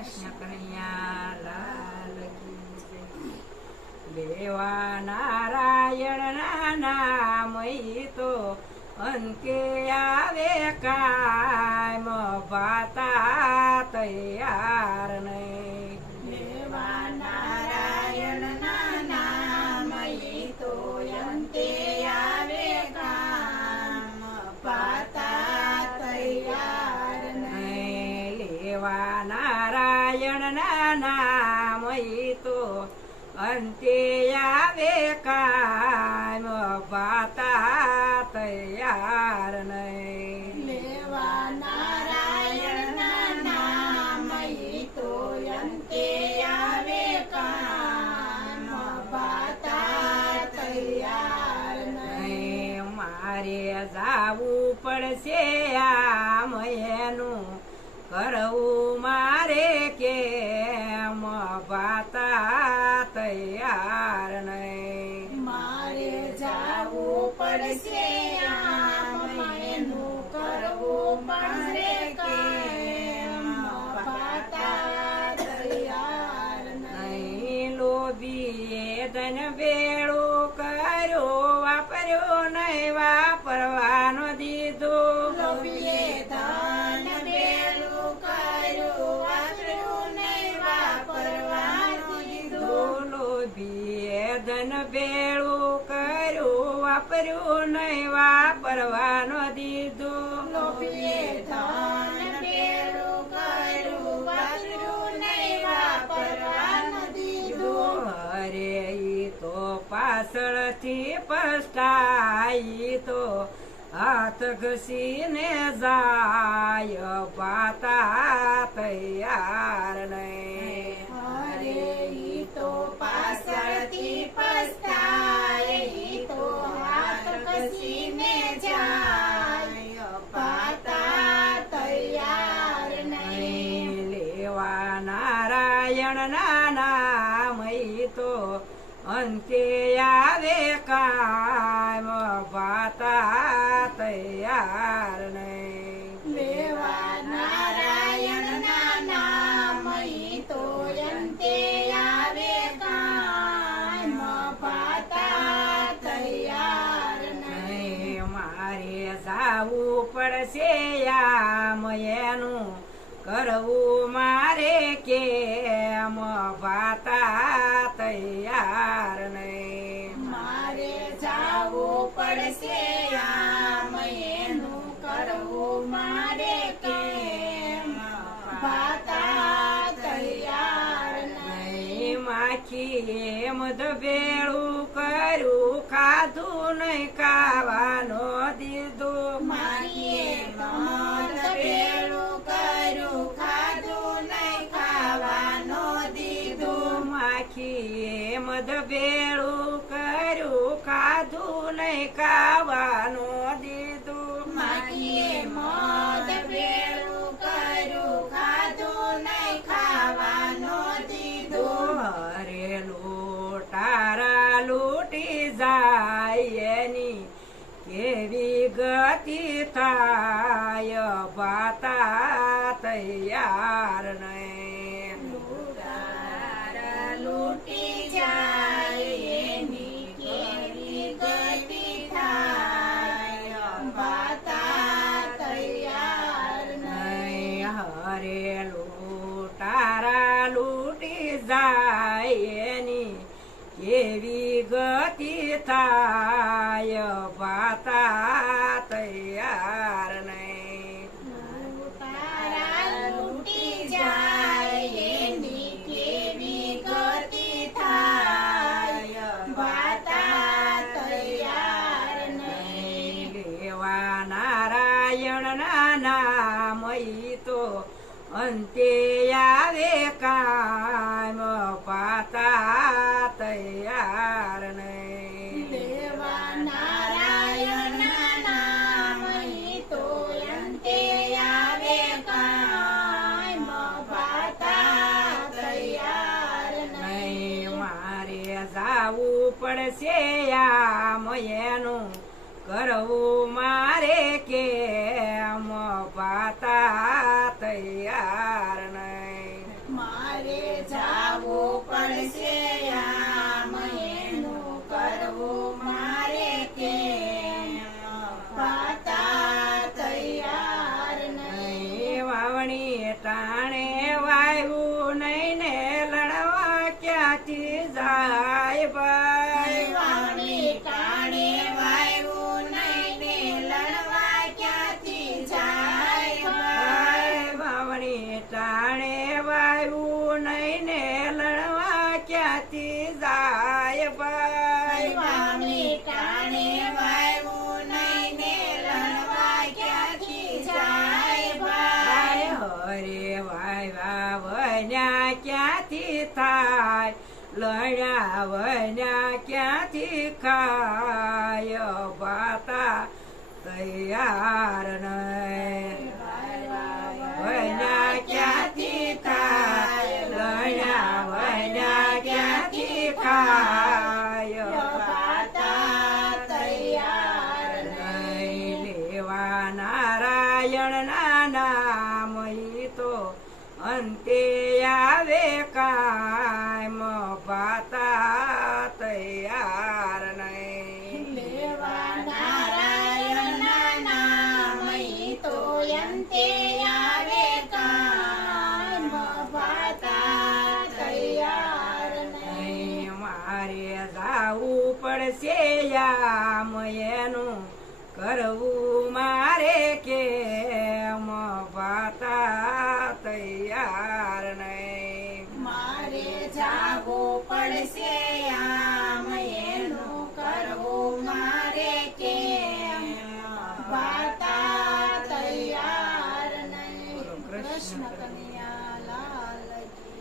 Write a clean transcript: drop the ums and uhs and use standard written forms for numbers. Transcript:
કૃષ્ણ કનૈયા લાલ કી જય। દેવા નારાયણ ના નામ ઈ તો અંકે આવે કાયમ ભાતા તૈયાર નહીં। દેવા નારાયણ ના નામ ઈ તો અંતે આવે કામ પાતા તૈયાર નહીં। લેવા નારાયણ ના નામ ઈ તો અંતે આવે કાયમ ભાતા તૈયાર નહીં। લેવા નારાયણ ના નામ ઈ તો અંતે આવે કામ પાતા તૈયાર નહીં। મારે જાવું પડશે આમ એનું કરવું મારે કેમ ભાતા તૈયાર નહીં। મારે જાવું પડશે આમ એનું કરવું મારે કેમ પાતા તૈયાર નહીં। લોભીએ ધન વેળું કર્યું વાપર્યો નહીં વાપરવાનો દીધો। લોભીએ ધન વેળું કર્યું વાપર્યું નહીં વાપરવા દીધું। લોભીએ ધન વેળું કર્યું વાપર્યું નહીં વાપરવાનો દીધો। લોભીએ ધન વેળું કર્યું વાપર્યું નહીં વાપરવા દીધું। અરે ઈ તો પાછળથી પસ્તાઈ તો હાથ ઘસીને જાય ભાતા તૈયાર નહીં। અરે ઈ તો પાછળથી પસ્તાય ઈ તો હાથ ઘસીને જાય પાતા તૈયાર નહીં। લેવા નારાયણ ના નામ ઈ તો અંતે આવે કાયમ ભાતા તૈયાર નહીં। લેવા નારાયણ ના નામ ઈ તો અંતે આવે કામ પાતા તૈયાર નહીં। મારે જાવું પડશે આમ એનું કરવું મારે કેમ ભાતા તૈયાર નહીં। મારે જાવું પડશે આમ એનું કરવું મારે કેમ ભાતા તૈયાર નહીં। માખી મધ ભેળું કર્યું ખાધું નહીં ખાવાનો દીધો। મારીએ મધ ભેળું કર્યું ખાધું નહીં ખાવાનો દીધું। માખીએ મધ ભેળું કર્યું ખાધું નહીં ખાવાનો દીધો। મારીએ મધ ભેળું કર્યું ખાધું નહીં ખાવાનો દીધું। હરેલું તારા લૂટી જાય એની કેવી ગતિ થાય ભાતા તૈયાર નહીં। તારા લૂટી જાય એની કેવી ગતિ થાય પાતા તૈયાર નહીં। હરેલું તારા લૂટી જાય એની કેવી ગતિ થાય ભાતા તૈયાર નહીં। તારા લૂટી જાય એની કેવી ગતિ થાય પાતા તૈયાર નહીં। લેવા નારાયણ ના નામ ઈ તો અંતે આવે કાયમ ભાતા તૈયાર નહીં। લેવા નારાયણ ના નામ ઈ તો અંતે આવે કાયમ ભાતા તૈયાર નહીં। મારે જાવું પડશે આમ એનું કરવું મારે કેમ ભાતા તૈયાર નહીં। વાવણી ટાણે વાયુ નહીં ને લડવા ક્યાંથી જાય ભાઈ વાવણી ટાણે વાયુ નહીં ને લડવા ક્યાંથી જાય ભાઈ વાવણી ટાણે વાયુ નહીં ને લડવા ક્યાંથી જાય ભાઈ વાવણી ટાણે વાયુ નહીં ને લડવા ક્યાંથી જાય ભાઈ હરે વાયવા વન્યા ક્યાંથી થાય લડ્યા વન્યા ક્યાંથી ખાય બાતા તૈયાર નહીં વન્યા ક્યાંથી થાય લડ્યા વન્યા ક્યાંથી ખાય બાતા તૈયાર નહીં લેવા નારાયણના નામ ઈ તો અંતે આવે કાયમ બાતા તૈયાર નહીં લેવા નારાયણના નામ ઈ તો અંતે આવે કાયમ બાતા તૈયાર નહીં મારે જાવું પડશે યામ એનું કરવું મારે કેમ બાતા તૈયાર નહીં મારે જાવું પડશે આમ એનું કરવું મારે કેમ બાતા તૈયાર નહીં કૃષ્ણ કન્યા